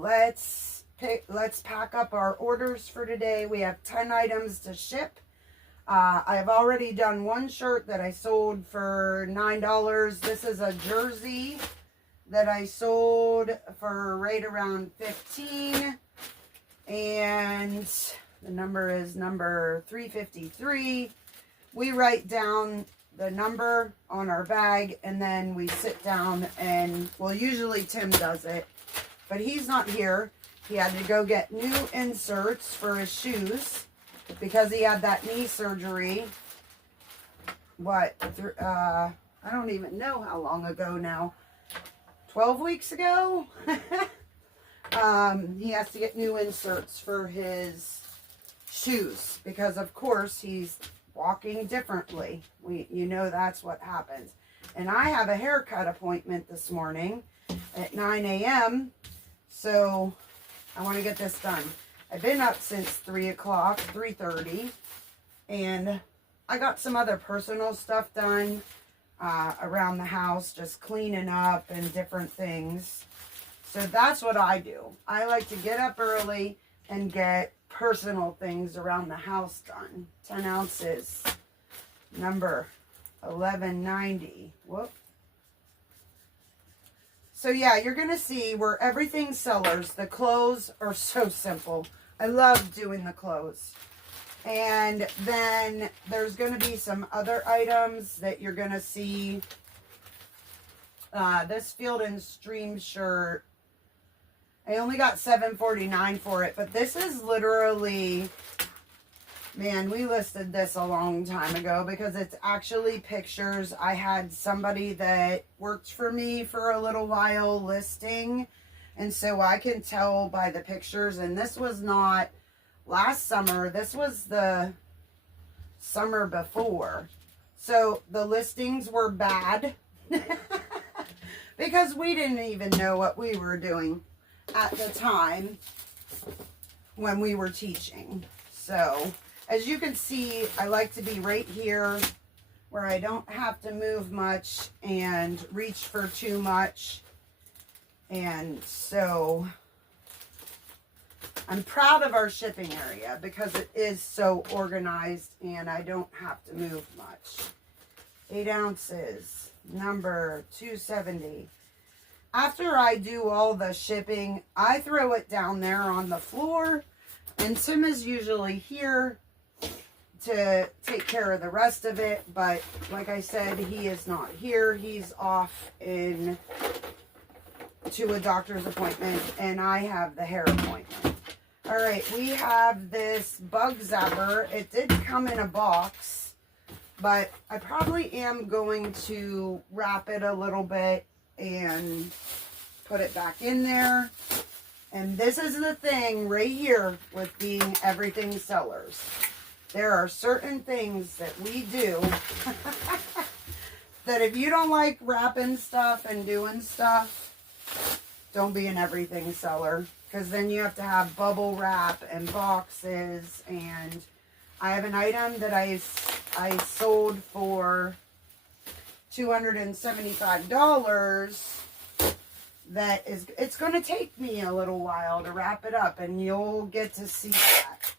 let's pack up our orders for today. We have 10 items to ship. I've already done one shirt that I sold for $9. This is a jersey that I sold for right around $15. And the number is number 353. We write down the number on our bag and then we sit down and, well, usually Tim does it, but he's not here. He had to go get new inserts for his shoes because he had that knee surgery. I don't even know how long ago now. 12 weeks ago? He has to get new inserts for his shoes because, of course, he's walking differently. You know that's what happens. And I have a haircut appointment this morning at 9 a.m. So I want to get this done. I've been up since 3 o'clock, 3:30, and I got some other personal stuff done around the house, just cleaning up and different things. So that's what I do. I like to get up early and get personal things around the house done. 10 ounces, number 1190. Whoop. So yeah, you're going to see where everything sellers. The clothes are so simple. I love doing the clothes. And then there's going to be some other items that you're going to see. This Field and Stream shirt, I only got $7.49 for it, but this is literally, man, we listed this a long time ago because it's actually pictures. I had somebody that worked for me for a little while listing, and so I can tell by the pictures. And this was not last summer, this was the summer before. So the listings were bad because we didn't even know what we were doing at the time when we were teaching. So as you can see, I like to be right here where I don't have to move much and reach for too much. And so I'm proud of our shipping area because it is so organized and I don't have to move much. 8 ounces, number 270. After I do all the shipping, I throw it down there on the floor, and Tim is usually here to take care of the rest of it. But like I said, he is not here. He's off to a doctor's appointment, and I have the hair appointment. All right, we have this bug zapper. It did come in a box, but I probably am going to wrap it a little bit and put it back in there. And this is the thing right here with being everything sellers. There are certain things that we do that if you don't like wrapping stuff and doing stuff, don't be an everything seller, because then you have to have bubble wrap and boxes. And I have an item that I sold for $275 that is, it's going to take me a little while to wrap it up, and you'll get to see that.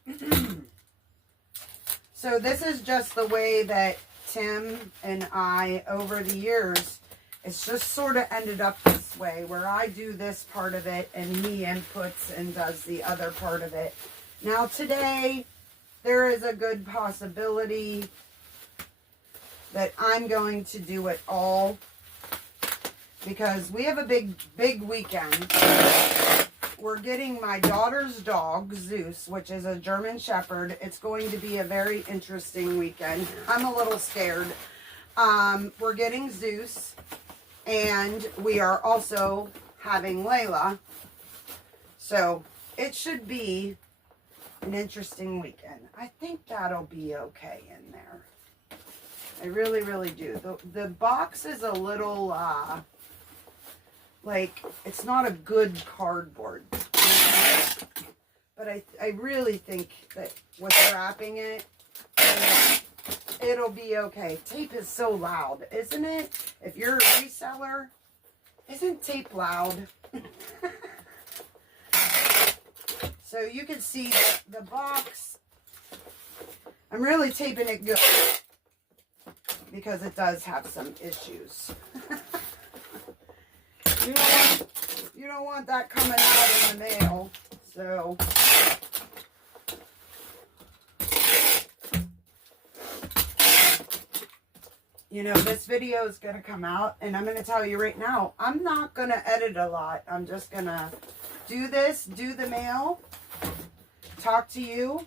So this is just the way that Tim and I, over the years, it's just sort of ended up this way, where I do this part of it and he inputs and does the other part of it. Now today, there is a good possibility that I'm going to do it all because we have a big weekend. We're getting my daughter's dog, Zeus, which is a German Shepherd. It's going to be a very interesting weekend. I'm a little scared. We're getting Zeus, and we are also having Layla. So it should be an interesting weekend. I think that'll be okay in there. I really, really do. The box is a little, like, it's not a good cardboard. But I really think that with wrapping it, it'll be okay. Tape is so loud, isn't it? If you're a reseller, isn't tape loud? So you can see the box. I'm really taping it good because it does have some issues. You don't want that coming out in the mail. So you know, this video is going to come out, and I'm going to tell you right now, I'm not going to edit a lot. I'm just going to do this, do the mail, talk to you,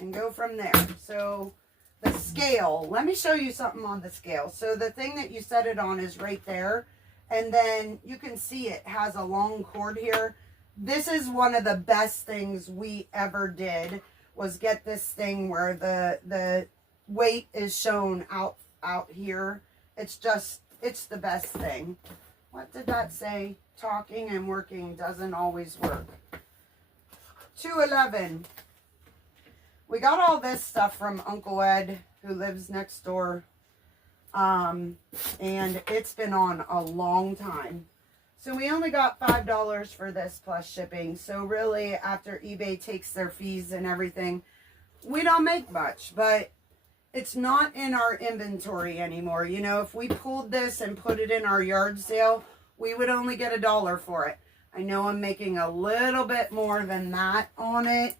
and go from there. So the scale, let me show you something on the scale. So the thing that you set it on is right there, and then you can see it has a long cord here. This is one of the best things we ever did, was get this thing where the weight is shown out here. It's the best thing. What did that say? Talking and working doesn't always work. 211. We got all this stuff from Uncle Ed, who lives next door. And it's been on a long time. So we only got $5 for this plus shipping. So really, after eBay takes their fees and everything, we don't make much, but it's not in our inventory anymore. You know, if we pulled this and put it in our yard sale, we would only get $1 for it. I know I'm making a little bit more than that on it,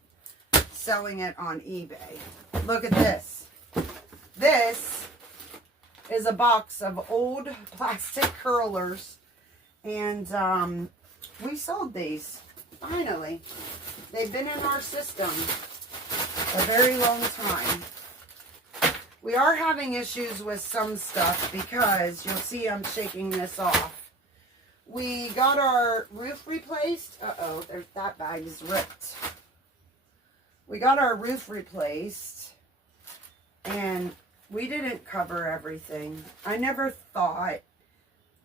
selling it on eBay. Look at this. This is a box of old plastic curlers, and we sold these, finally. They've been in our system a very long time. We are having issues with some stuff because you'll see I'm shaking this off. We got our roof replaced. Uh-oh, that bag is ripped. We got our roof replaced, and we didn't cover everything. I never thought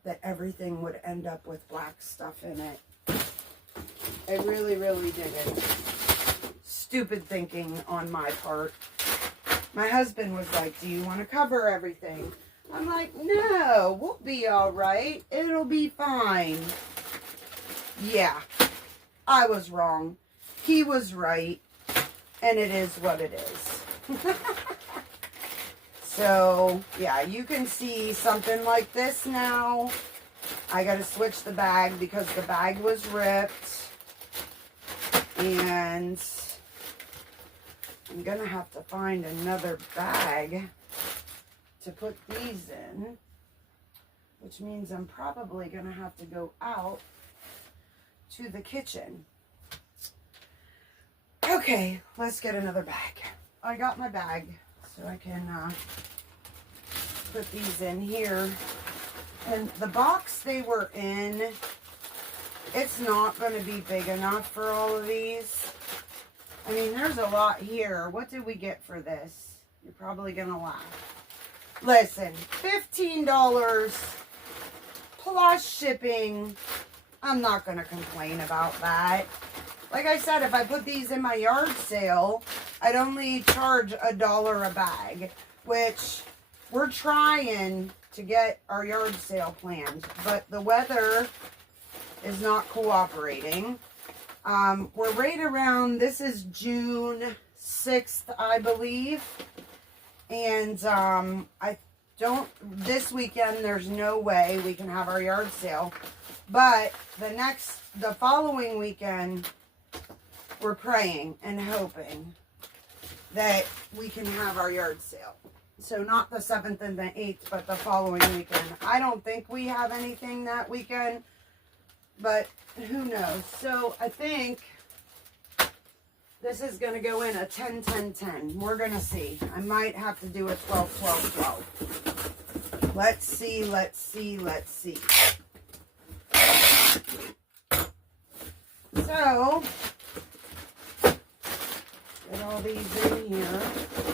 that everything would end up with black stuff in it. I really, really didn't. Stupid thinking on my part. My husband was like, do you want to cover everything? I'm like, no, we'll be all right. It'll be fine. Yeah, I was wrong. He was right. And it is what it is. So, yeah, you can see something like this now. I got to switch the bag because the bag was ripped. And I'm going to have to find another bag to put these in, which means I'm probably going to have to go out to the kitchen. Okay, let's get another bag. I got my bag, so I can put these in here. And the box they were in, it's not going to be big enough for all of these. I mean, there's a lot here. What did we get for this? You're probably going to laugh. Listen, $15 plus shipping. I'm not going to complain about that. Like I said, if I put these in my yard sale, I'd only charge $1 a bag, which we're trying to get our yard sale planned, but the weather is not cooperating. We're right around, this is June 6th, I believe. And this weekend, there's no way we can have our yard sale. But the following weekend, we're praying and hoping that we can have our yard sale. So not the 7th and the 8th, but the following weekend. I don't think we have anything that weekend, but who knows. So I think this is going to go in a 10, 10, 10. We're going to see. I might have to do a 12, 12, 12. Let's see, let's see, let's see. So, get all these in here.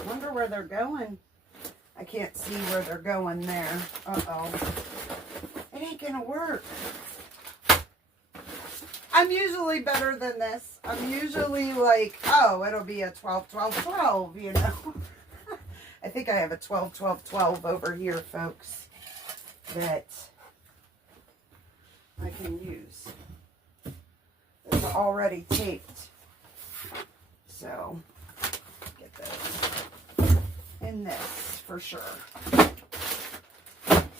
Wonder where they're going. I can't see where they're going there. Uh-oh. It ain't gonna work. I'm usually better than this. I'm usually like, oh, it'll be a 12, 12, 12, you know. I think I have a 12, 12, 12 over here, folks, that I can use. It's already taped So get those in this for sure.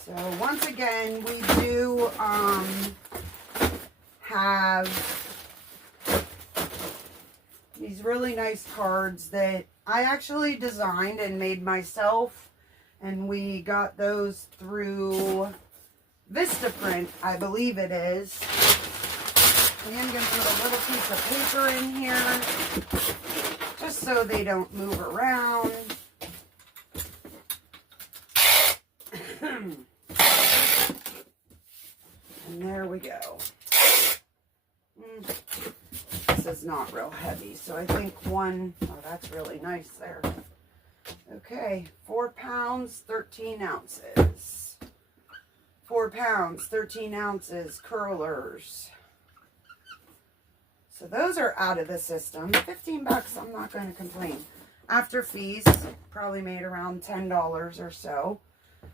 So once again, we do have these really nice cards that I actually designed and made myself, and we got those through Vistaprint, I believe it is. I am going to put a little piece of paper in here just so they don't move around. And there we go. This is not real heavy, so I think oh, that's really nice there. Okay, 4 pounds, 13 ounces. 4 pounds, 13 ounces, curlers. So those are out of the system. 15 bucks, I'm not going to complain. After fees, probably made around $10 or so.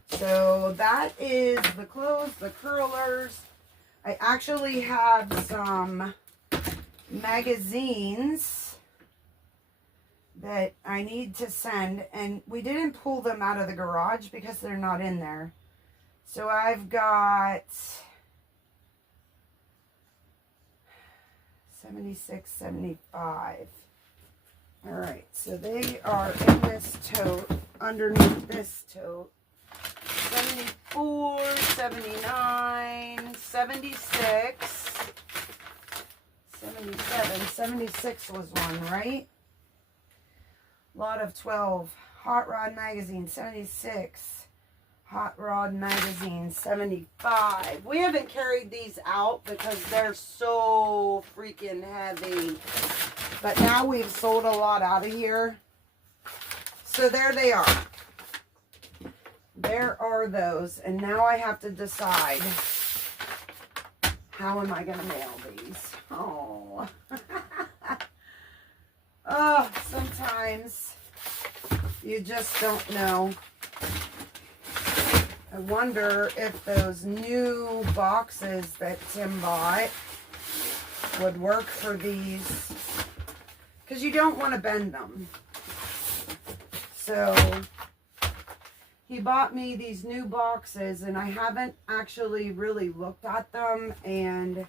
So that is the clothes, the curlers. I actually have some magazines that I need to send, and we didn't pull them out of the garage because they're not in there. So I've got 76, 75. All right, so they are in this tote, underneath this tote. 74, 79, 76, 77, 76 was one, right? Lot of 12. Hot Rod Magazine, 76. Hot Rod Magazine, 75. We haven't carried these out because they're so freaking heavy. But now we've sold a lot out of here. So there they are. There are those. And now I have to decide, how am I going to mail these? Oh. Oh, sometimes you just don't know. I wonder if those new boxes that Tim bought would work for these, because you don't want to bend them. So he bought me these new boxes, and I haven't actually really looked at them and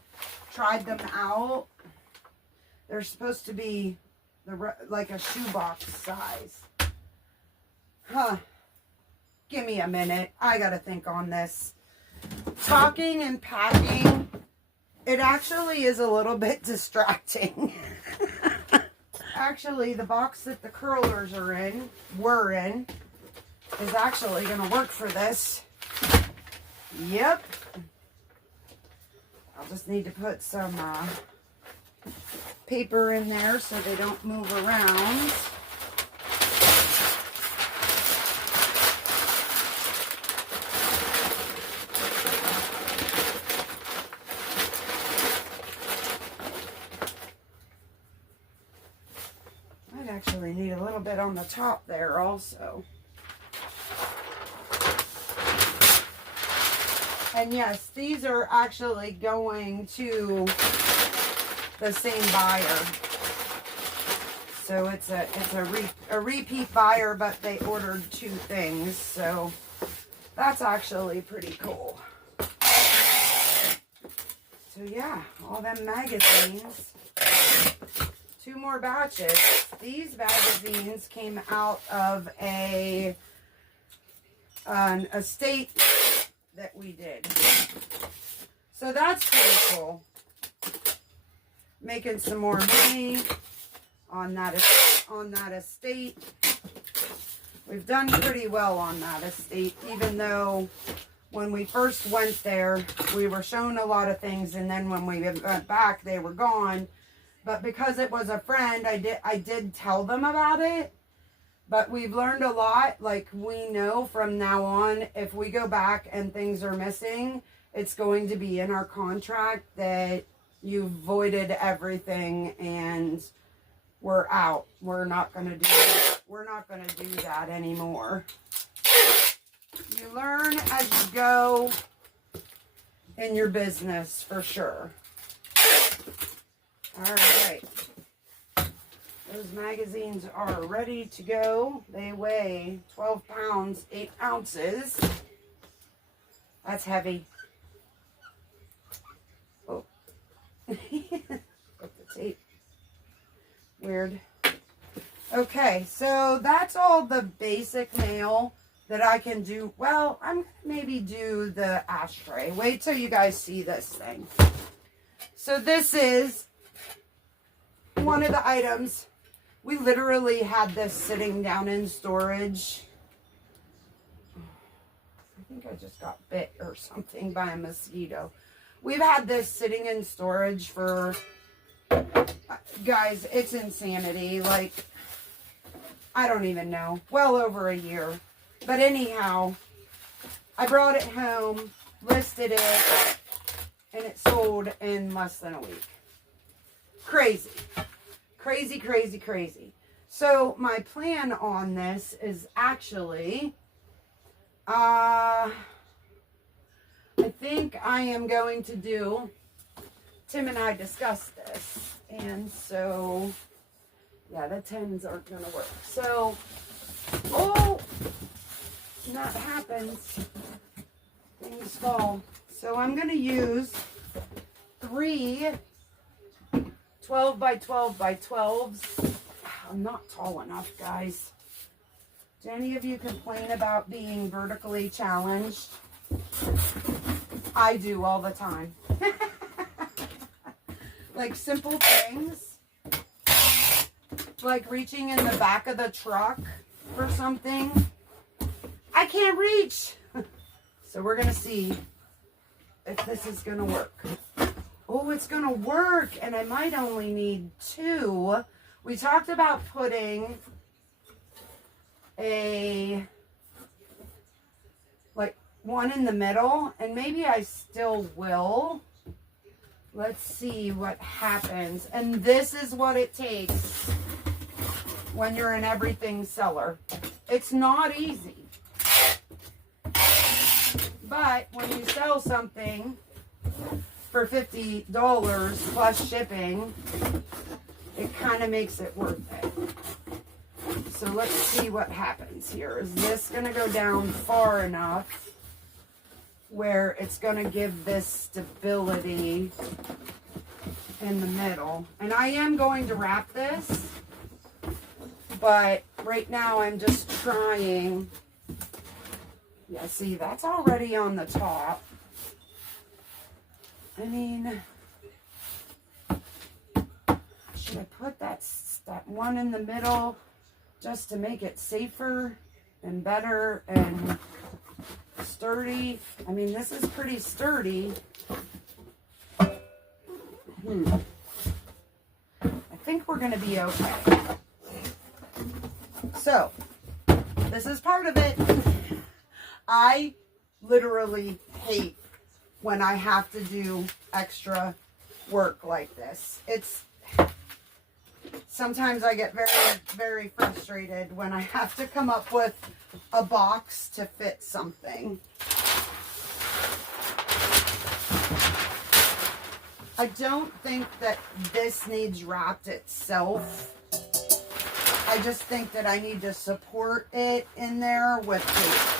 tried them out. They're supposed to be like a shoebox size. Huh. Give me a minute. I gotta think on this. Talking and packing, it actually is a little bit distracting. Actually, the box that the curlers were in, is actually gonna work for this. Yep. I'll just need to put some paper in there so they don't move around. I'd actually need a little bit on the top there also. And yes, these are actually going to the same buyer. So it's a repeat buyer, but they ordered 2 things. So that's actually pretty cool. So yeah, all them magazines. 2 more batches. These magazines came out of a estate that we did. So that's pretty cool. Making some more money on that estate. We've done pretty well on that estate, even though when we first went there, we were shown a lot of things, and then when we went back, they were gone. But because it was a friend, I did tell them about it. But we've learned a lot. Like, we know from now on, if we go back and things are missing, it's going to be in our contract that you voided everything and we're out. We're not gonna do that anymore. You learn as you go in your business, for sure. All right. Those Those magazines are ready to go. They weigh 12 pounds, 8 ounces. That's heavy. Oh. Put the tape. Weird. Okay, so that's all the basic mail that I can do. Well, I'm going to maybe do the ashtray. Wait till you guys see this thing. So this is one of the items. We literally had this sitting down in storage. I think I just got bit or something by a mosquito. We've had this sitting in storage for, guys, it's insanity. Like, I don't even know. Well over a year. But anyhow, I brought it home, listed it, and it sold in less than a week. Crazy. Crazy, crazy, crazy. So my plan on this is actually, I think I am going to do, Tim and I discussed this, and so, yeah, the 10s aren't going to work. So, oh, that happens. Things fall. So I'm going to use 3 12 by 12 by 12s. I'm not tall enough, guys. Do any of you complain about being vertically challenged? I do all the time. Like simple things. Like reaching in the back of the truck for something. I can't reach. So we're going to see if this is going to work. Oh, it's going to work. And I might only need 2. We talked about putting a, like, one in the middle. And maybe I still will. Let's see what happens. And this is what it takes when you're an everything seller. It's not easy. But when you sell something for $50 plus shipping, it kind of makes it worth it. So let's see what happens here. Is this going to go down far enough where it's going to give this stability in the middle? And I am going to wrap this, but right now I'm just trying. Yeah, see, that's already on the top. I mean, should I put that one in the middle just to make it safer and better and sturdy? I mean, this is pretty sturdy. I think we're going to be okay. So, this is part of it. I literally hate when I have to do extra work like this. Sometimes I get very, very frustrated when I have to come up with a box to fit something. I don't think that this needs wrapped itself. I just think that I need to support it in there with tape.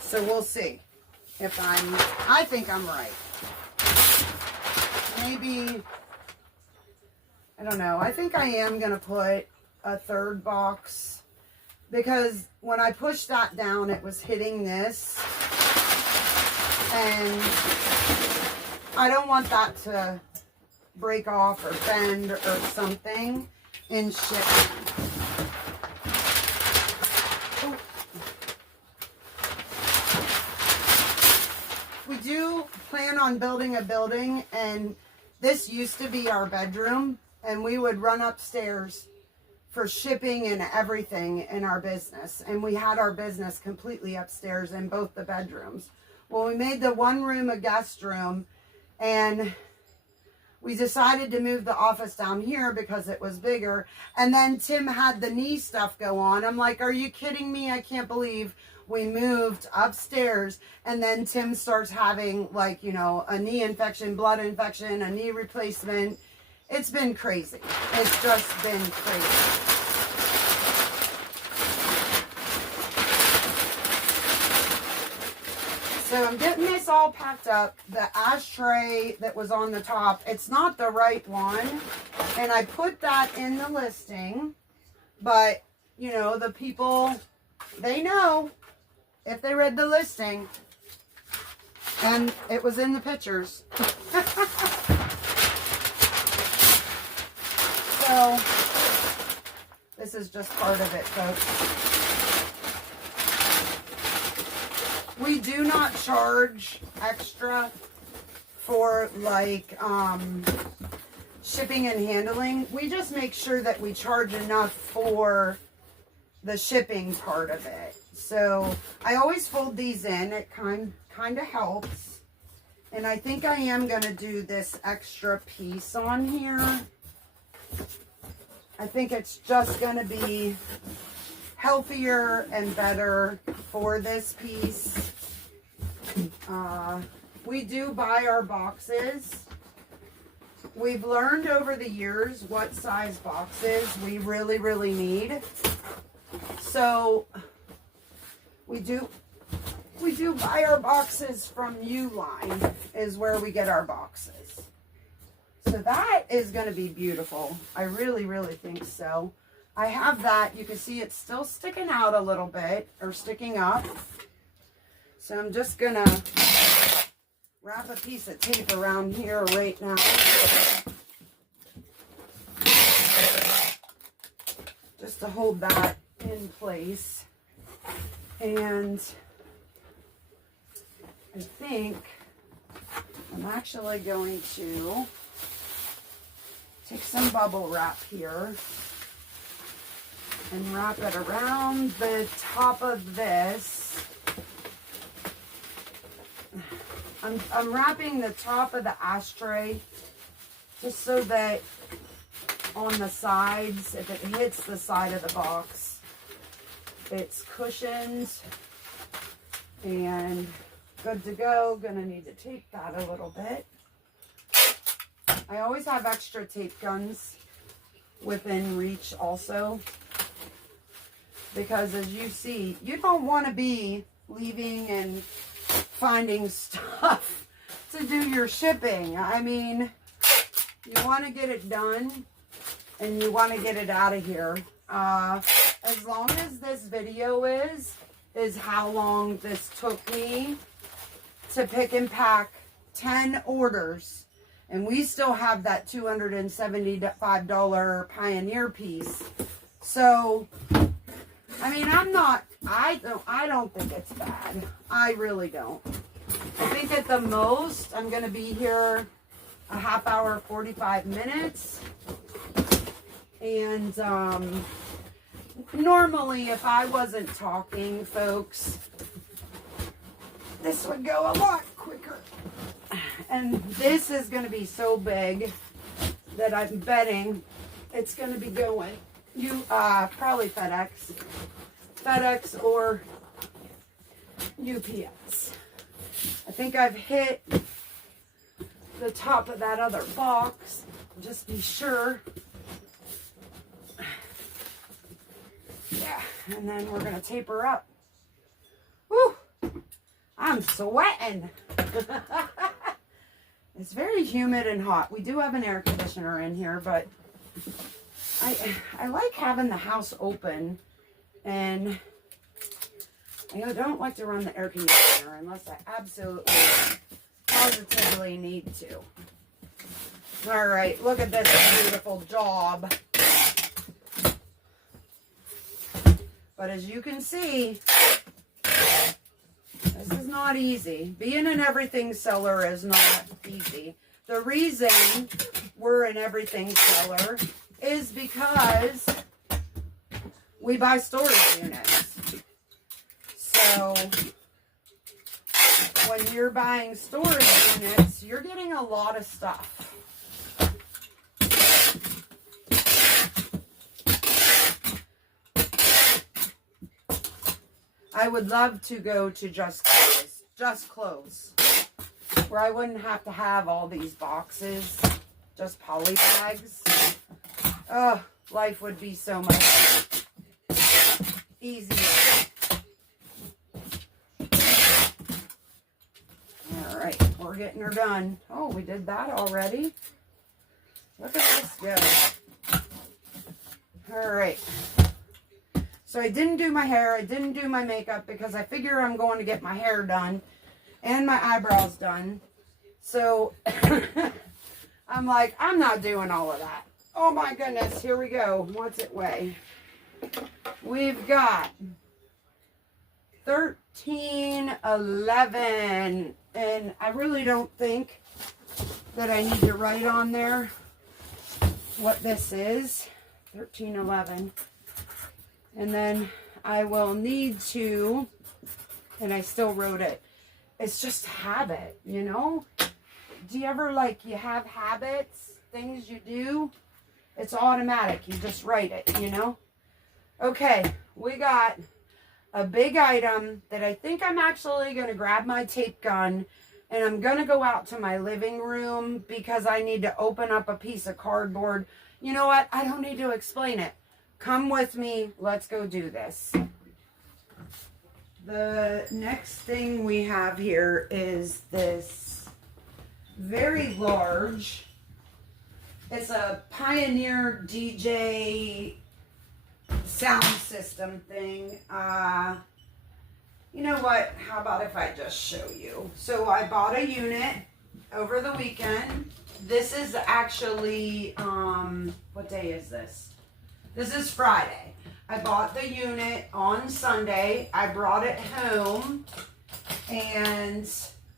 So we'll see if I think I'm right. Maybe, I don't know. I think I am going to put a 3rd box because when I pushed that down, it was hitting this. And I don't want that to break off or bend or something in shipping. We do plan on building a building, and this used to be our bedroom, and we would run upstairs for shipping and everything in our business. And we had our business completely upstairs in both the bedrooms. Well, we made the one room a guest room, and we decided to move the office down here because it was bigger. And then Tim had the knee stuff go on. I'm like, are you kidding me? I can't believe we moved upstairs, and then Tim starts having, like, you know, a knee infection, blood infection, a knee replacement. It's been crazy. It's just been crazy. So I'm getting this all packed up. The ashtray that was on the top, it's not the right one. And I put that in the listing. But, you know, the people, they know if they read the listing. And it was in the pictures. So, this is just part of it, folks. We do not charge extra for, like, shipping and handling. We just make sure that we charge enough for the shipping part of it. So I always fold these in. It kind of helps. And I think I am going to do this extra piece on here. I think it's just going to be healthier and better for this piece. We do buy our boxes. We've learned over the years what size boxes we really, really need. So we do buy our boxes from Uline, is where we get our boxes. So that is going to be beautiful. I really, really think so. I have that. You can see it's still sticking out a little bit, or sticking up. So I'm just going to wrap a piece of tape around here right now. Just to hold that in place. And I think I'm actually going to take some bubble wrap here and wrap it around the top of this. I'm wrapping the top of the ashtray just so that on the sides, if it hits the side of the box, it's cushioned and good to go. Gonna need to tape that a little bit. I always have extra tape guns within reach also, because as you see, you don't want to be leaving and finding stuff to do your shipping. I mean, you want to get it done and you want to get it out of here. As long as this video is how long this took me to pick and pack 10 orders, and we still have that $275 Pioneer piece. So I mean, I don't think it's bad. I really don't. I think at the most, I'm going to be here a half hour, 45 minutes. And normally, if I wasn't talking, folks, this would go a lot quicker. And this is going to be so big that I'm betting it's going to be going. Probably FedEx or UPS. I think I've hit the top of that other box. Just be sure. Yeah, and then we're gonna tape her up. Whew, I'm sweating. It's very humid and hot. We do have an air conditioner in here, but I like having the house open, and I don't like to run the air conditioner unless I absolutely, positively need to. All right, look at this beautiful job. But as you can see, this is not easy. Being an everything seller is not easy. The reason we're an everything seller is because we buy storage units. So when you're buying storage units, you're getting a lot of stuff. I would love to go to Just Clothes, where I wouldn't have to have all these boxes, just poly bags. Oh, life would be so much easier. All right, we're getting her done. Oh, we did that already. Look at this go. All right. So I didn't do my hair. I didn't do my makeup because I figure I'm going to get my hair done and my eyebrows done. So I'm like, I'm not doing all of that. Oh my goodness. Here we go. What's it weigh? We've got 1311. And I really don't think that I need to write on there what this is. 1311. And then I will need to, and I still wrote it, it's just habit, you know? Do you ever, like, you have habits, things you do? It's automatic. You just write it, you know? Okay, we got a big item that I think I'm actually going to grab my tape gun, and I'm going to go out to my living room because I need to open up a piece of cardboard. You know what? I don't need to explain it. Come with me. Let's go do this. The next thing we have here is this very large, it's a Pioneer DJ sound system thing. You know what? How about if I just show you? So I bought a unit over the weekend. This is actually, what day is this? This is Friday. I bought the unit on Sunday. I brought it home. And,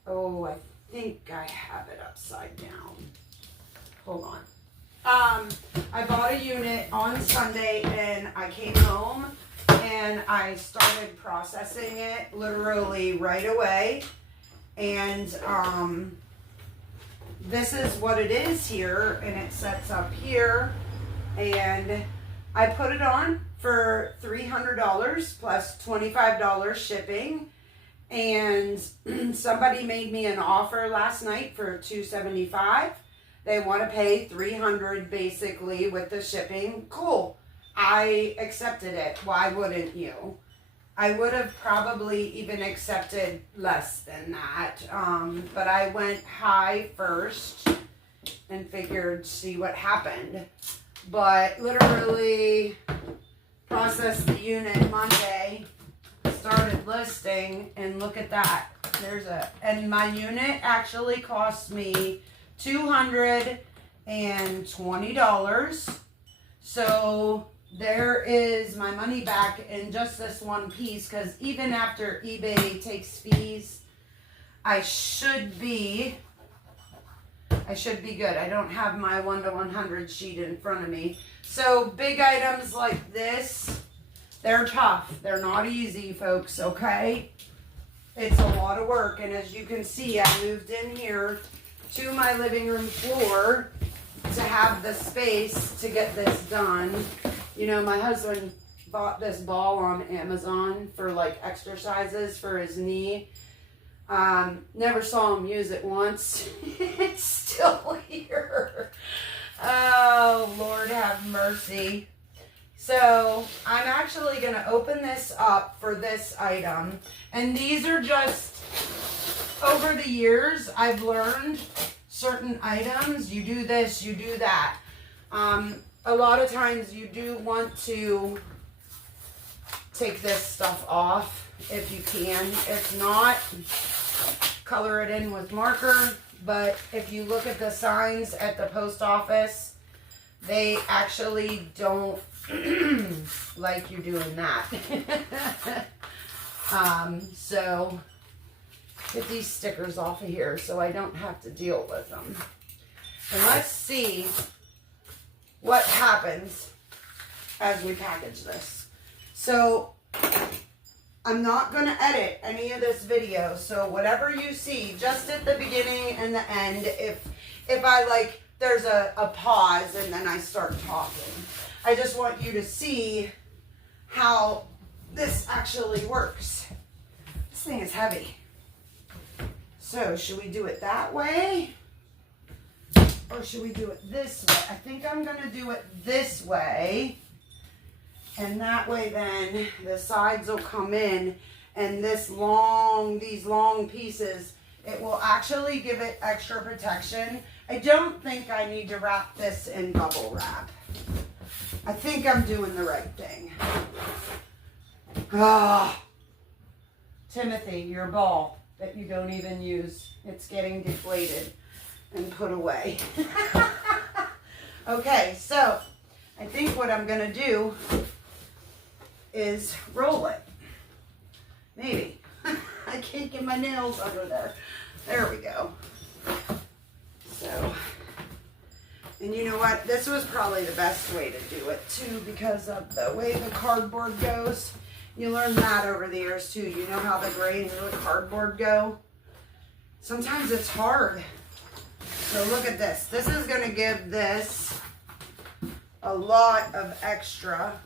oh, I think I have it upside down. Hold on. I bought a unit on Sunday and I came home and I started processing it literally right away. And, this is what it is here, and it sets up here. And I put it on for $300 plus $25 shipping, and somebody made me an offer last night for $275. They want to pay $300 basically with the shipping. Cool. I accepted it. Why wouldn't you? I would have probably even accepted less than that, but I went high first and figured see what happened. But literally processed the unit Monday, started listing, and look at that. And my unit actually cost me $220. So there is my money back in just this one piece, because even after eBay takes fees, I should be good. I don't have my 1 to 100 sheet in front of me. So big items like this, they're tough. They're not easy, folks, okay? It's a lot of work. And as you can see, I moved in here to my living room floor to have the space to get this done. You know, my husband bought this ball on Amazon for like exercises for his knee. Never saw him use it once. It's still here. Oh, Lord have mercy. So I'm actually going to open this up for this item. And these are just, over the years, I've learned certain items. You do this, you do that. A lot of times you do want to take this stuff off if you can. If not, color it in with marker. But if you look at the signs at the post office, they actually don't like you doing that. So get these stickers off of here so I don't have to deal with them. And let's see what happens as we package this. So I'm not going to edit any of this video, so whatever you see just at the beginning and the end, if I like, there's a pause and then I start talking, I just want you to see how this actually works. This thing is heavy. So should we do it that way? Or should we do it this way? I think I'm going to do it this way. And that way then the sides will come in, and these long pieces, it will actually give it extra protection. I don't think I need to wrap this in bubble wrap. I think I'm doing the right thing. Ah, Timothy, your ball that you don't even use, it's getting deflated and put away. Okay, so I think what I'm going to do is roll it. Maybe. I can't get my nails under there. There we go. So, and you know what? This was probably the best way to do it too, because of the way the cardboard goes. You learn that over the years too. You know how the grains of the cardboard go? Sometimes it's hard. So look at this. This is going to give this a lot of extra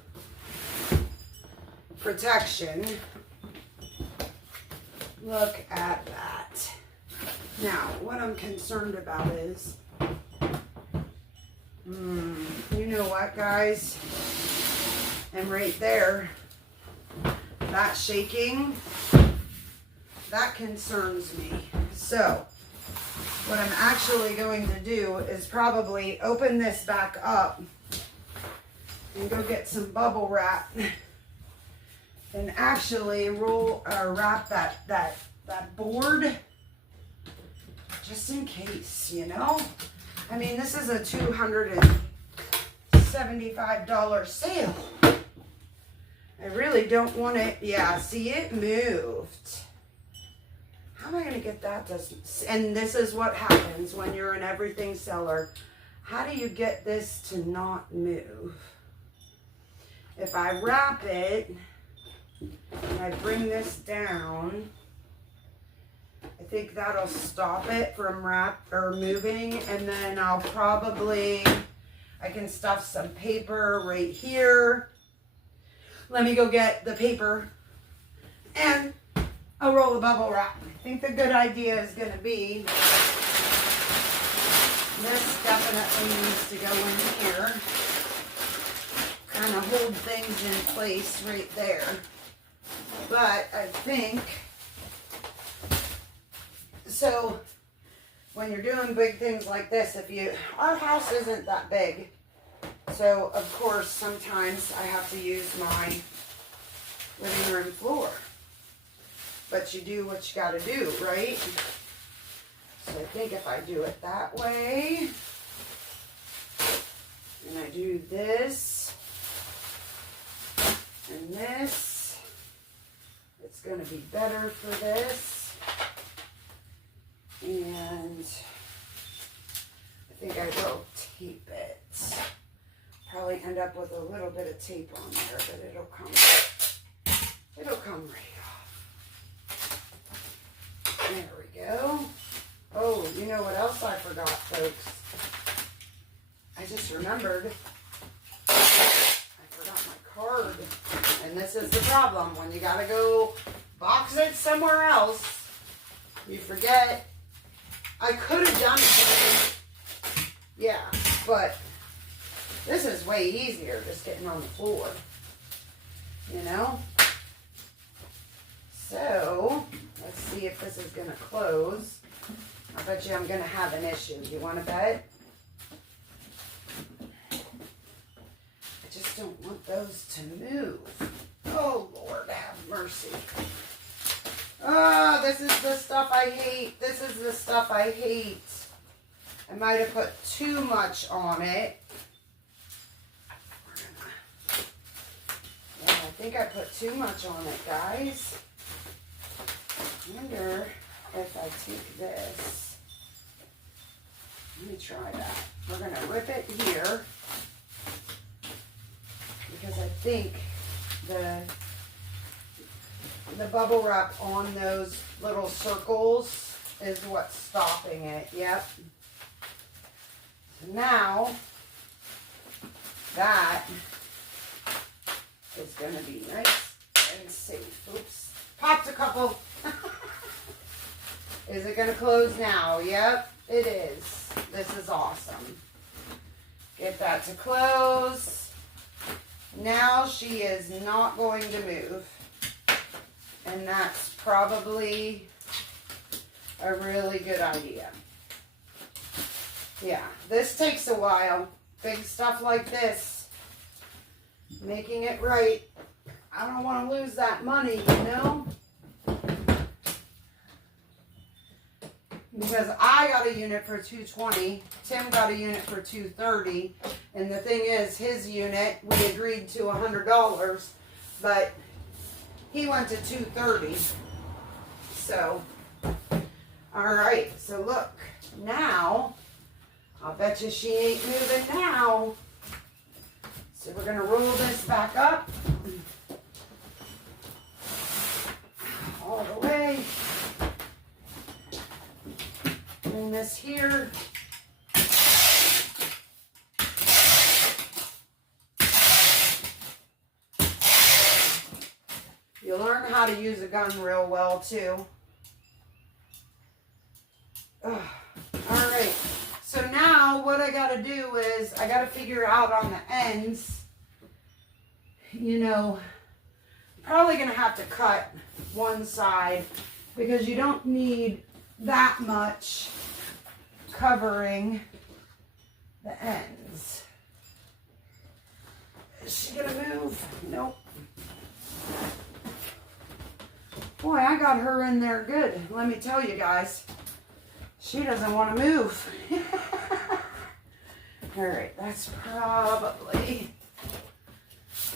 protection. Look at that. Now, what I'm concerned about is, you know what, guys? And right there, that shaking, that concerns me. So, what I'm actually going to do is probably open this back up and go get some bubble wrap and actually wrap that board just in case, you know? I mean, this is a $275 sale. I really don't want it. Yeah, see, it moved. How am I going to get that to... And this is what happens when you're an everything seller. How do you get this to not move? If I wrap it and I bring this down, I think that'll stop it from moving. And then I can stuff some paper right here. Let me go get the paper and I'll roll the bubble wrap. I think the good idea is going to be, this definitely needs to go in here. Kind of hold things in place right there. But I think, so when you're doing big things like this, our house isn't that big. So of course, sometimes I have to use my living room floor. But you do what you gotta do, right? So I think if I do it that way, and I do this, and this, it's gonna be better for this. And I think I will tape it. Probably end up with a little bit of tape on there, but it'll come right off. There we go. Oh, you know what else I forgot, folks? I just remembered. I forgot my card. And this is the problem. When you gotta go box it somewhere else, you forget. I could have done it. Yeah, but this is way easier just getting on the floor. You know? So, let's see if this is going to close. I bet you I'm going to have an issue. You want to bet? I just don't want those to move. Oh, Lord, have mercy. Oh, this is the stuff I hate. This is the stuff I hate. I might have put too much on it. Yeah, I think I put too much on it, guys. I wonder if I take this. Let me try that. We're going to rip it here because I think the bubble wrap on those little circles is what's stopping it. Yep. So now that is going to be nice and see. Oops. Popped a couple. Is it going to close now? Yep, it is. This is awesome. Get that to close. Now she is not going to move. And that's probably a really good idea. Yeah, this takes a while. Big stuff like this. Making it right. I don't want to lose that money, you know? Because I got a unit for $220. Tim got a unit for $230. And the thing is, his unit, we agreed to $100. But he went to $230. So, alright. So look, now, I'll bet you she ain't moving now. So we're going to roll this back up. All the way. Bring this here. You learn how to use a gun real well too. All right. So now what I got to do is I got to figure out on the ends, you know, I'm probably going to have to cut one side because you don't need that much covering the ends. Is she going to move? Nope. Boy, I got her in there good. Let me tell you guys. She doesn't want to move. All right, that's probably...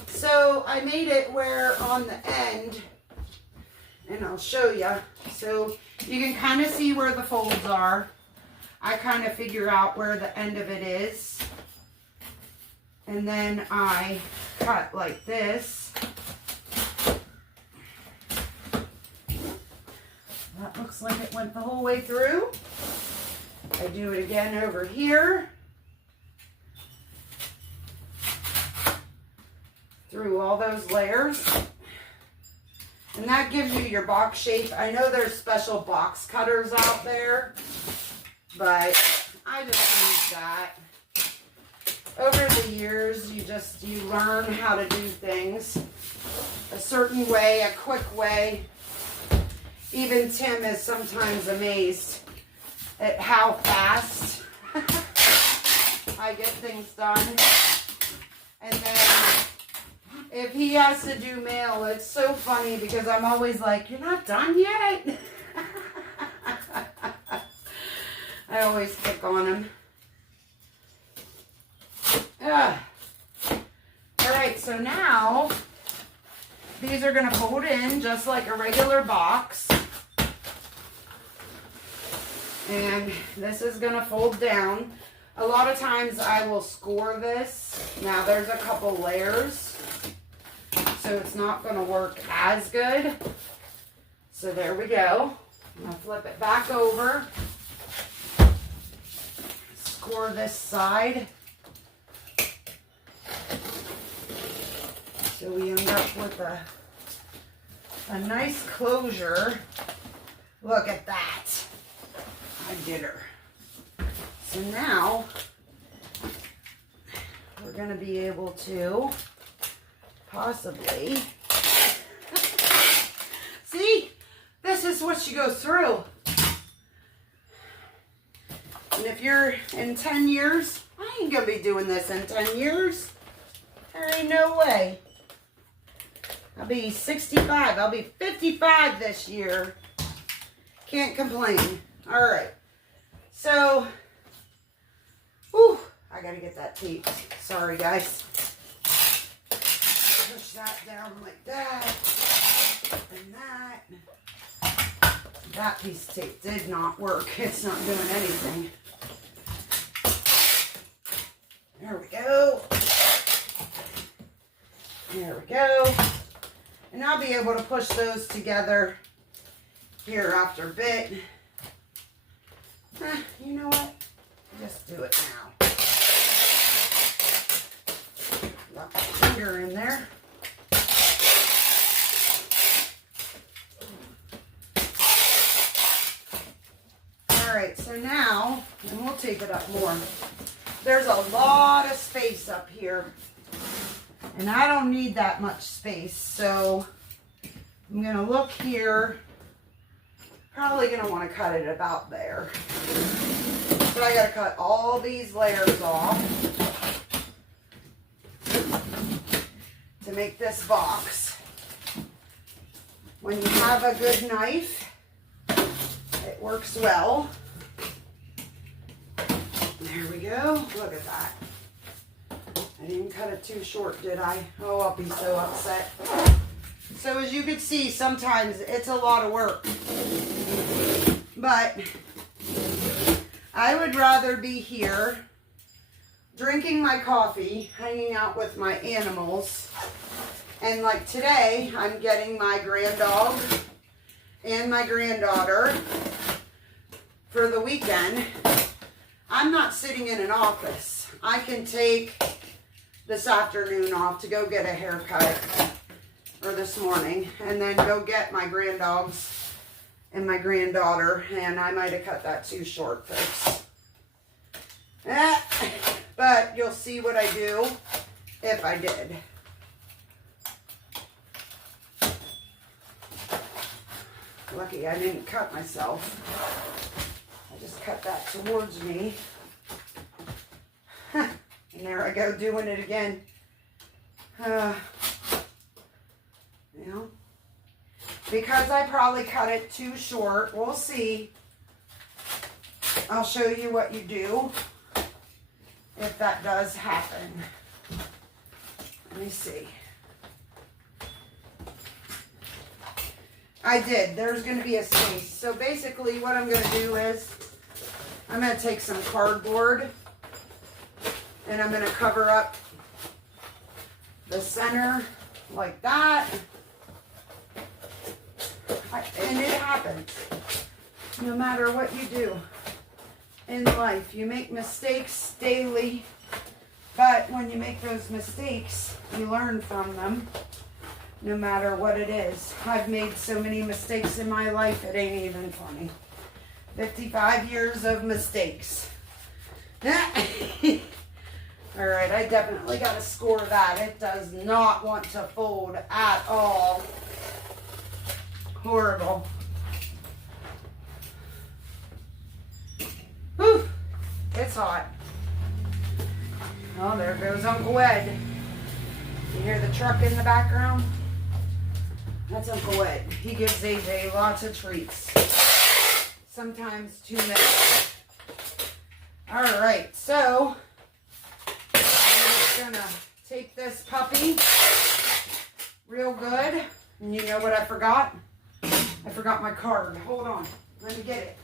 So I made it where on the end, and I'll show you. So you can kind of see where the folds are. I kind of figure out where the end of it is. And then I cut like this. That looks like it went the whole way through. I do it again over here. Through all those layers. And that gives you your box shape. I know there's special box cutters out there, but I just use that. Over the years, you learn how to do things a certain way, a quick way. Even Tim is sometimes amazed at how fast I get things done. And then if he has to do mail, it's so funny because I'm always like, you're not done yet? I always pick on him. Ugh. All right, so now these are going to fold in just like a regular box. And this is going to fold down. A lot of times I will score this. Now there's a couple layers, so it's not going to work as good. So there we go. I'm going to flip it back over. Score this side. So we end up with a nice closure. Look at that. I did her. So now we're going to be able to possibly see, this is what she goes through. And if you're in 10 years, I ain't going to be doing this in 10 years. There ain't no way. I'll be 65. I'll be 55 this year. Can't complain. All right. So, whew, I got to get that taped. Sorry, guys. Push that down like that. And that. That piece of tape did not work. It's not doing anything. There we go. There we go. And I'll be able to push those together here after a bit. You know what? Just do it now. Got my finger in there. right, so now, and we'll tape it up more. There's a lot of space up here. And I don't need that much space, so I'm going to look here. Probably going to want to cut it about there. So I got to cut all these layers off to make this box. When you have a good knife, it works well. There we go. Look at that. I didn't cut it too short, did I? Oh, I'll be so upset. So as you can see, sometimes it's a lot of work. But I would rather be here drinking my coffee, hanging out with my animals. And like today, I'm getting my granddog and my granddaughter for the weekend. I'm not sitting in an office. I can take this afternoon off to go get a haircut, or this morning, and then go get my granddogs and my granddaughter, and I might have cut that too short, folks. But you'll see what I do if I did. Lucky I didn't cut myself. I just cut that towards me. And there I go doing it again. You know, because I probably cut it too short. We'll see. I'll show you what you do if that does happen. Let me see. I did. There's going to be a space. So basically what I'm going to do is I'm going to take some cardboard and I'm going to cover up the center like that. And it happens. No matter what you do in life, you make mistakes daily. But when you make those mistakes, you learn from them. No matter what it is. I've made so many mistakes in my life, it ain't even funny. 55 years of mistakes. Alright, I definitely got to score that. It does not want to fold at all. Horrible. Whew, it's hot. Oh, there goes Uncle Ed. You hear the truck in the background? That's Uncle Ed. He gives AJ lots of treats. Sometimes too many. Alright, so I'm just gonna take this puppy real good. And you know what I forgot? I forgot my card. Hold on. Let me get it.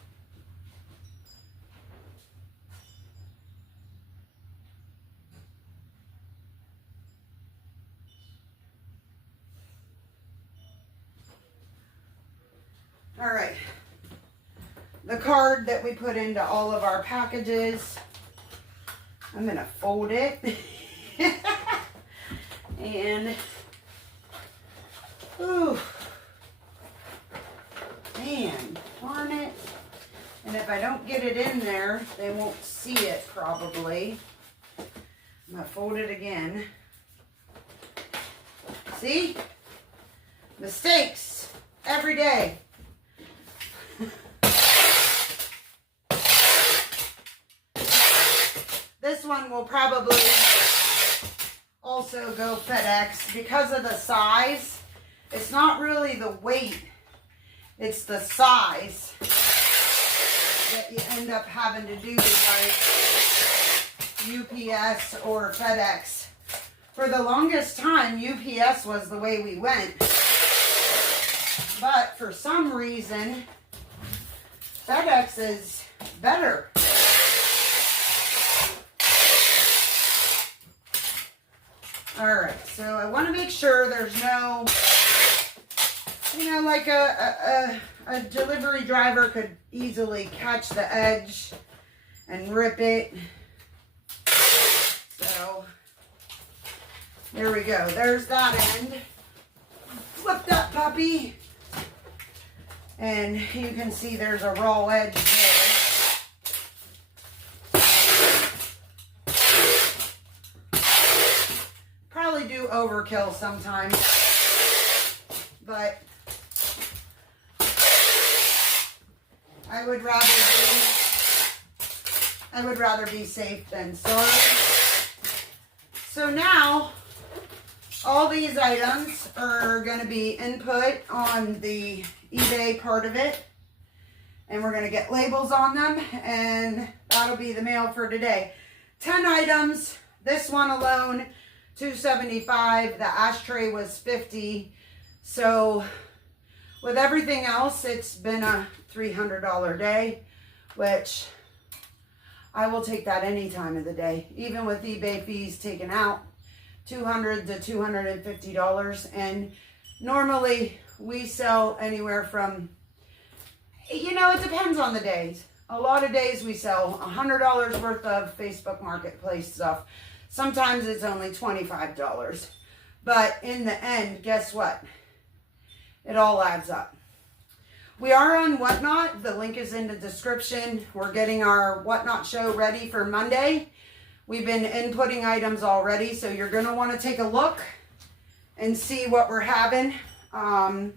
All right, the card that we put into all of our packages, I'm going to fold it and, ooh, man, darn it. And if I don't get it in there, they won't see it probably. I'm going to fold it again. See? Mistakes every day. This one will probably also go FedEx because of the size. It's not really the weight, it's the size that you end up having to do like UPS or FedEx. For the longest time, UPS was the way we went. But for some reason, FedEx is better. Alright, so I want to make sure there's no, you know, like a delivery driver could easily catch the edge and rip it. So, there we go. There's that end. Flip that puppy. And you can see there's a raw edge there. overkill sometimes. But I would rather be safe than sorry. So now all these items are going to be input on the eBay part of it. And we're going to get labels on them, and that'll be the mail for today. 10 items. This one alone, $275. The ashtray was $50. So with everything else, it's been a $300 day, which I will take that any time of the day. Even with eBay fees taken out, $200 to $250. And normally we sell anywhere from, you know, it depends on the days. A lot of days we sell $100 worth of Facebook Marketplace stuff. Sometimes it's only $25. But in the end, guess what? It all adds up. We are on Whatnot. The link is in the description. We're getting our Whatnot show ready for Monday. We've been inputting items already, so you're going to want to take a look and see what we're having. I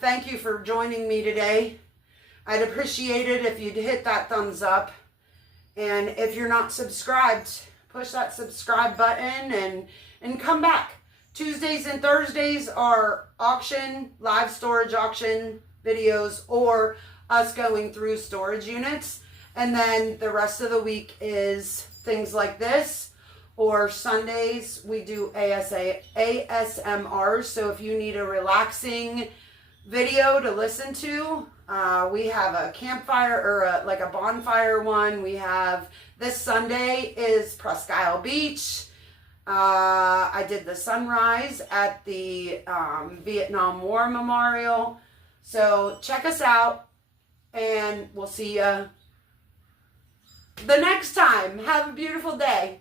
thank you for joining me today. I'd appreciate it if you'd hit that thumbs up. And if you're not subscribed, push that subscribe button and come back. Tuesdays and Thursdays are auction, live storage auction videos, or us going through storage units. And then the rest of the week is things like this. Or Sundays, we do ASMRs. So if you need a relaxing video to listen to, we have a campfire or like a bonfire one. We have this Sunday is Presque Isle Beach. I did the sunrise at the Vietnam War Memorial. So check us out, and we'll see you the next time. Have a beautiful day.